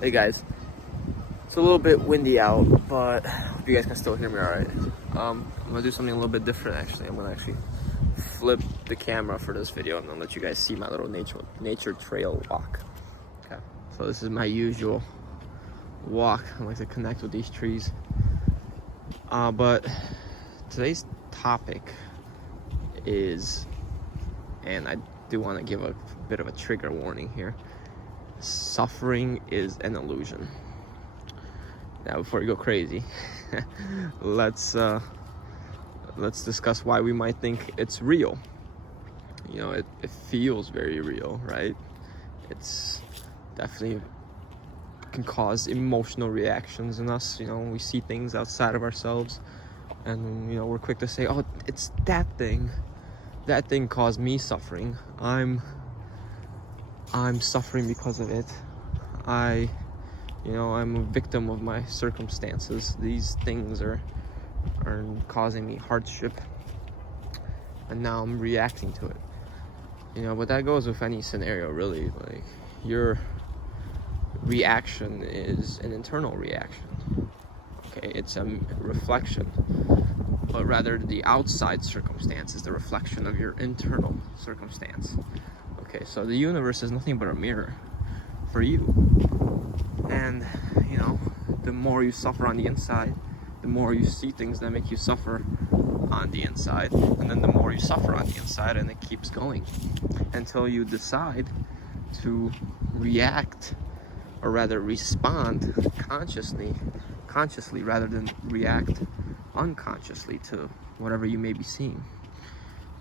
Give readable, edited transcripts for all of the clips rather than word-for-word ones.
Hey guys, it's a little bit windy out, but I hope you guys can still hear me all right. I'm gonna do something a little bit different actually. I'm gonna actually flip the camera for this video and I'm gonna let you guys see my little nature trail walk. Okay, so this is my usual walk. I like to connect with these trees. But today's topic is, and I do want to give a bit of a trigger warning here. Suffering is an illusion. Now, before you go crazy, let's discuss why we might think it's real. You know, it feels very real, right? It's definitely can cause emotional reactions in us. You know, we see things outside of ourselves, and you know, we're quick to say, "Oh, it's that thing. That thing caused me suffering. I'm suffering because of it. I'm a victim of my circumstances. These things are causing me hardship, and now I'm reacting to it." You know, but that goes with any scenario, really. Like, your reaction is an internal reaction. Okay, it's a reflection, but rather the outside circumstance is the reflection of your internal circumstance. Okay, so the universe is nothing but a mirror for you. And, you know, the more you suffer on the inside, the more you see things that make you suffer on the inside. And then the more you suffer on the inside, and it keeps going until you decide to react, or rather respond consciously rather than react unconsciously to whatever you may be seeing.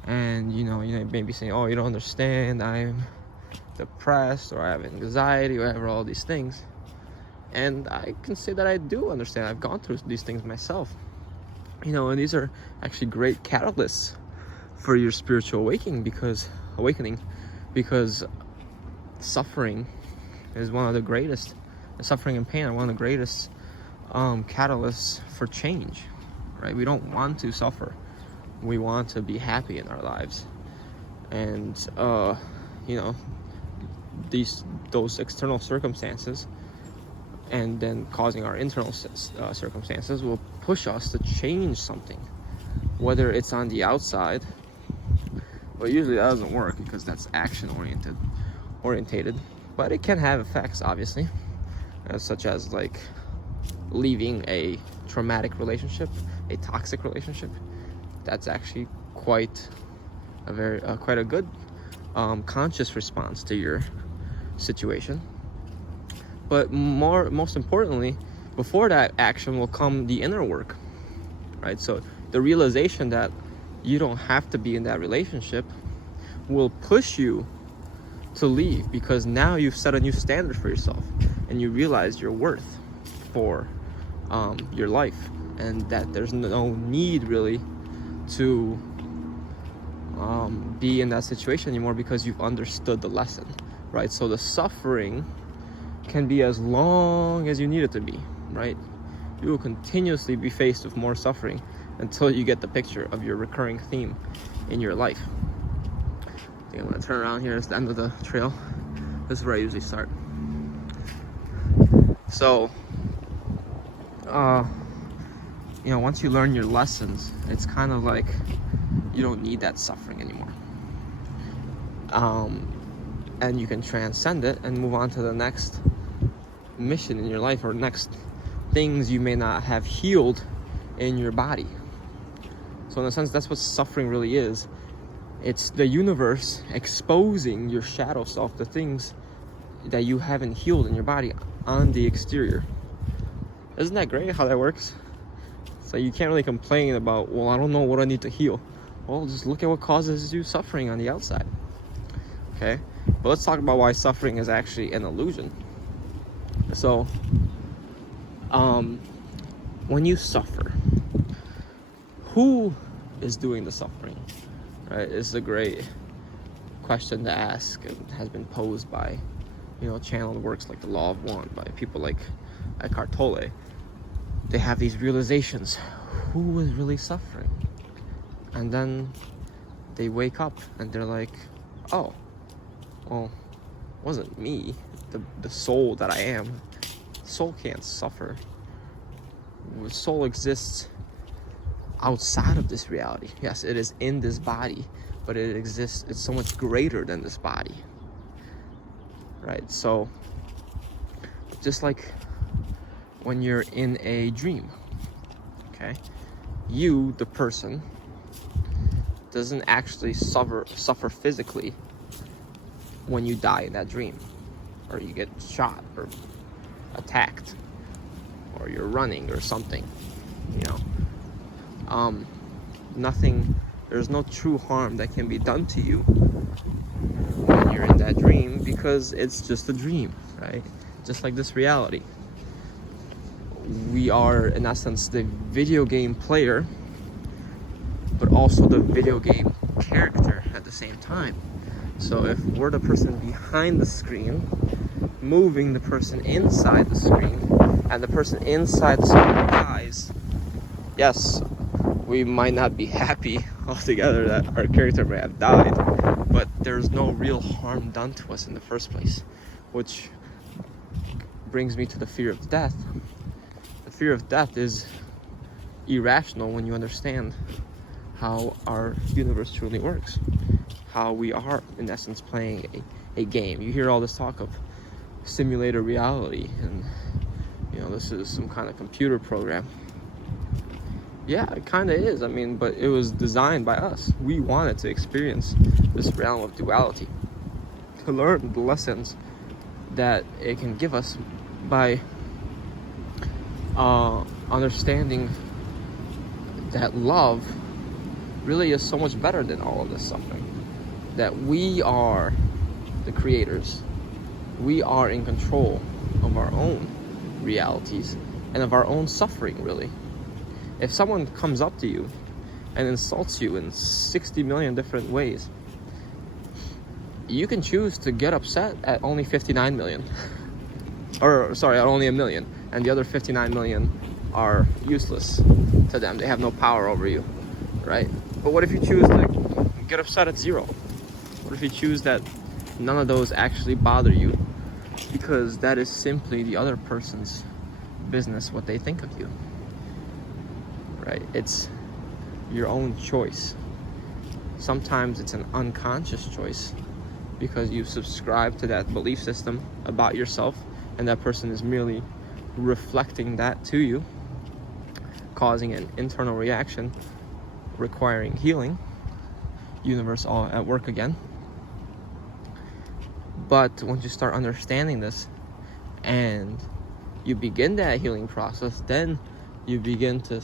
And you may be saying, "Oh, you don't understand, I'm depressed, or I have anxiety, or whatever, all these things." And I can say that I do understand. I've gone through these things myself. You know, and these are actually great catalysts for your spiritual awakening because suffering is one of the greatest, suffering and pain are one of the greatest catalysts for change, right? We don't want to suffer. We want to be happy in our lives. And those external circumstances and then causing our internal circumstances will push us to change something, whether it's on the outside, but usually that doesn't work because that's action orientated, but it can have effects, obviously, such as like leaving a traumatic relationship, a toxic relationship. That's actually quite a good conscious response to your situation. But most importantly, before that action will come the inner work, right? So the realization that you don't have to be in that relationship will push you to leave, because now you've set a new standard for yourself and you realize your worth for your life, and that there's no need really to be in that situation anymore because you've understood the lesson, right? So the suffering can be as long as you need it to be, right? You will continuously be faced with more suffering until you get the picture of your recurring theme in your life. I think I'm gonna turn around here. It's the end of the trail. This is where I usually start. So, once you learn your lessons, it's kind of like you don't need that suffering anymore. And you can transcend it and move on to the next mission in your life, or next things you may not have healed in your body. So in a sense, that's what suffering really is. It's the universe exposing your shadow self, the things that you haven't healed in your body on the exterior. Isn't that great how that works? So you can't really complain about, well, I don't know what I need to heal. Well, just look at what causes you suffering on the outside. Okay? But let's talk about why suffering is actually an illusion. So, when you suffer, who is doing the suffering? Right? It's a great question to ask, and has been posed by, channeled works like The Law of One by people like Eckhart Tolle. They have these realizations. Who is really suffering? And then they wake up and they're like, oh, well, it wasn't me. The soul that I am Soul can't suffer. Soul exists outside of this reality. Yes, it is in this body, but it exists, it's so much greater than this body, right? So just like when you're in a dream, okay, you, the person, doesn't actually suffer physically when you die in that dream, or you get shot or attacked, or you're running or something, you know. Nothing, there's no true harm that can be done to you when you're in that dream, because it's just a dream, right? Just like this reality. We are, in essence, the video game player, but also the video game character at the same time. So if we're the person behind the screen, moving the person inside the screen, and the person inside the screen dies, yes, we might not be happy altogether that our character may have died, but there's no real harm done to us in the first place, which brings me to the fear of death. The fear of death is irrational when you understand how our universe truly works, how we are, in essence, playing a game. You hear all this talk of simulator reality, and you know, this is some kind of computer program. Yeah, it kind of is. I mean, but it was designed by us. We wanted to experience this realm of duality, to learn the lessons that it can give us by understanding that love really is so much better than all of this suffering. That we are the creators. We are in control of our own realities and of our own suffering, really. If someone comes up to you and insults you in 60 million different ways, you can choose to get upset at only 59 million. Or, sorry, at only 1 million. And the other 59 million are useless to them. They have no power over you, right? But what if you choose to get upset at 0? What if you choose that none of those actually bother you? Because that is simply the other person's business, what they think of you. Right? It's your own choice. Sometimes it's an unconscious choice because you subscribe to that belief system about yourself, and that person is merely reflecting that to you, causing an internal reaction requiring healing. Universe all at work again. But once you start understanding this and you begin that healing process, then you begin to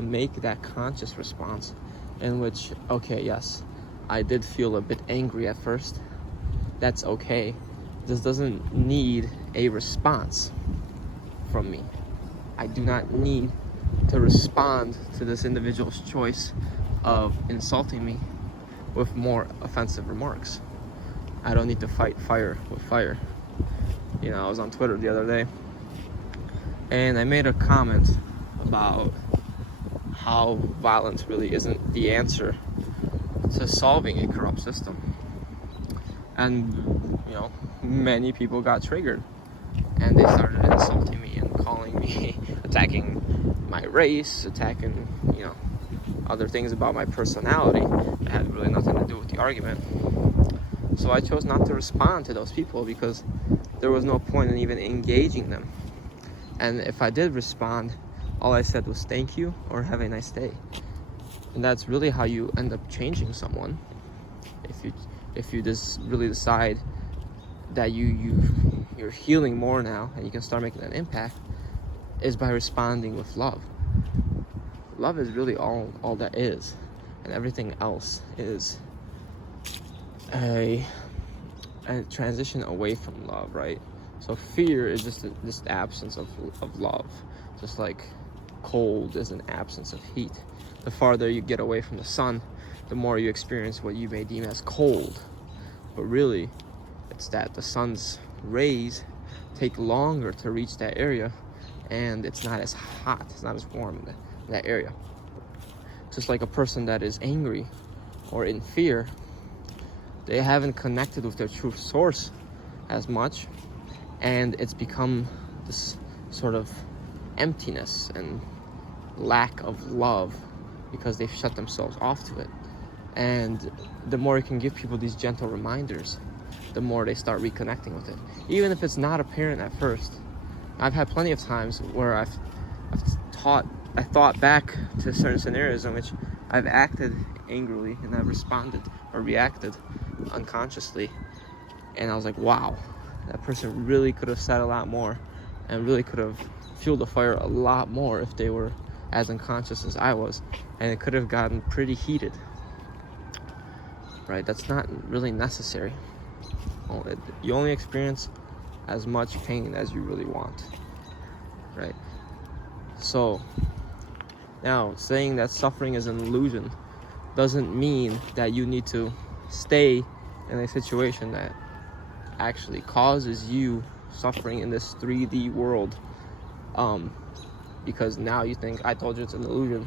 make that conscious response in which, okay, yes, I did feel a bit angry at first. That's okay. This doesn't need a response from me. I do not need to respond to this individual's choice of insulting me with more offensive remarks. I don't need to fight fire with fire. You know, I was on Twitter the other day and I made a comment about how violence really isn't the answer to solving a corrupt system. And, you know, many people got triggered and they started insulting me and calling me, attacking my race, attacking, you know, other things about my personality that had really nothing to do with the argument. So I chose not to respond to those people because there was no point in even engaging them. And if I did respond, all I said was thank you or have a nice day. And that's really how you end up changing someone. If you just really decide that you're healing more now and you can start making an impact, is by responding with love. Love is really all that is, and everything else is a transition away from love, right? So fear is just this absence of love, just like cold is an absence of heat. The farther you get away from the sun, the more you experience what you may deem as cold. But really, it's that the sun's rays take longer to reach that area, and it's not as hot, it's not as warm in that area. Just like a person that is angry or in fear, they haven't connected with their true source as much, and it's become this sort of emptiness and lack of love because they've shut themselves off to it. And the more you can give people these gentle reminders, the more they start reconnecting with it, even if it's not apparent at first. I've had plenty of times where I thought back to certain scenarios in which I've acted angrily and I've responded or reacted unconsciously, and I was like, wow, that person really could have said a lot more and really could have fueled the fire a lot more if they were as unconscious as I was, and it could have gotten pretty heated, right? That's not really necessary. You only experience as much pain as you really want, right? So now, saying that suffering is an illusion doesn't mean that you need to stay in a situation that actually causes you suffering in this 3D world, because now you think, I told you it's an illusion,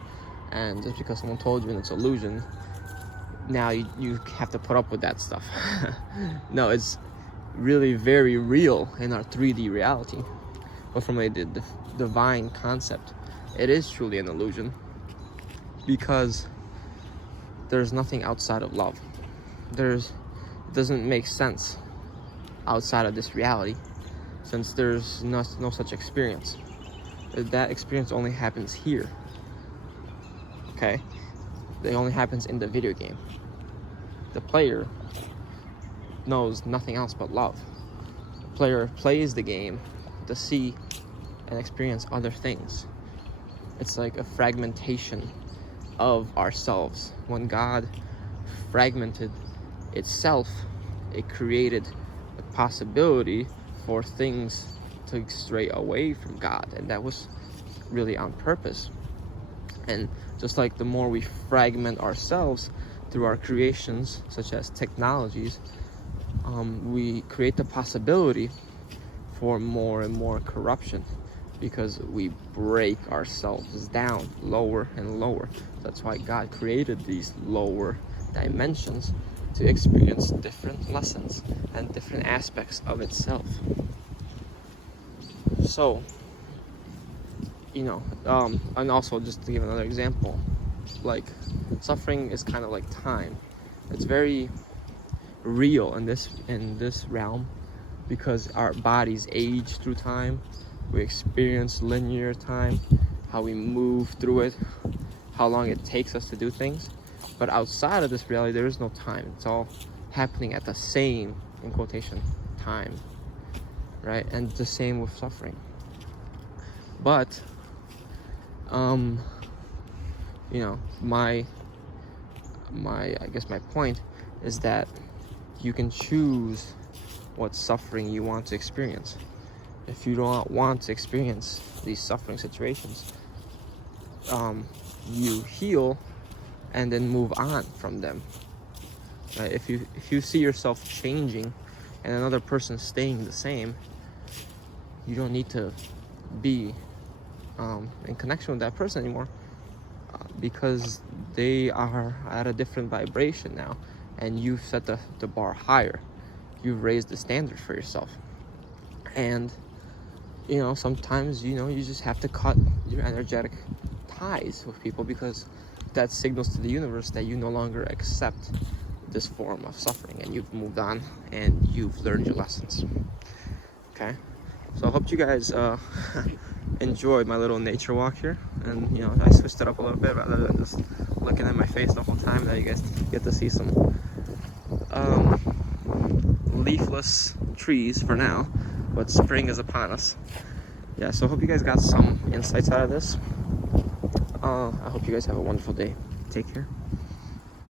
and just because someone told you it's an illusion, now you have to put up with that stuff. No, it's really very real in our 3D reality, but from a divine concept, it is truly an illusion, because there's nothing outside of love. It doesn't make sense outside of this reality, since there's no such experience. That experience only happens here, okay? It only happens in the video game. The player knows nothing else but love. The player plays the game to see and experience other things. It's like a fragmentation of ourselves. When God fragmented itself, it created the possibility for things to stray away from God, and that was really on purpose. And just like the more we fragment ourselves through our creations, such as technologies, we create the possibility for more and more corruption, because we break ourselves down lower and lower. That's why God created these lower dimensions, to experience different lessons and different aspects of itself. So, and also, just to give another example, like, suffering is kind of like time. It's very real in this realm, because our bodies age through time. We experience linear time, how we move through it, how long it takes us to do things. But outside of this reality, there is no time. It's all happening at the same, in quotation, time, right? And the same with suffering. But I guess my point is that you can choose what suffering you want to experience. If you don't want to experience these suffering situations, you heal and then move on from them. Right? If you see yourself changing and another person staying the same, you don't need to be in connection with that person anymore, because they are at a different vibration now, and you've set the bar higher. You've raised the standard for yourself. And sometimes you just have to cut your energetic ties with people, because that signals to the universe that you no longer accept this form of suffering, and you've moved on and you've learned your lessons. Okay, so I hope you guys enjoyed my little nature walk here, and I switched it up a little bit rather than just looking at my face the whole time. Now you guys get to see some leafless trees for now, but spring is upon us. Yeah, so I hope you guys got some insights out of this. I hope you guys have a wonderful day. Take care.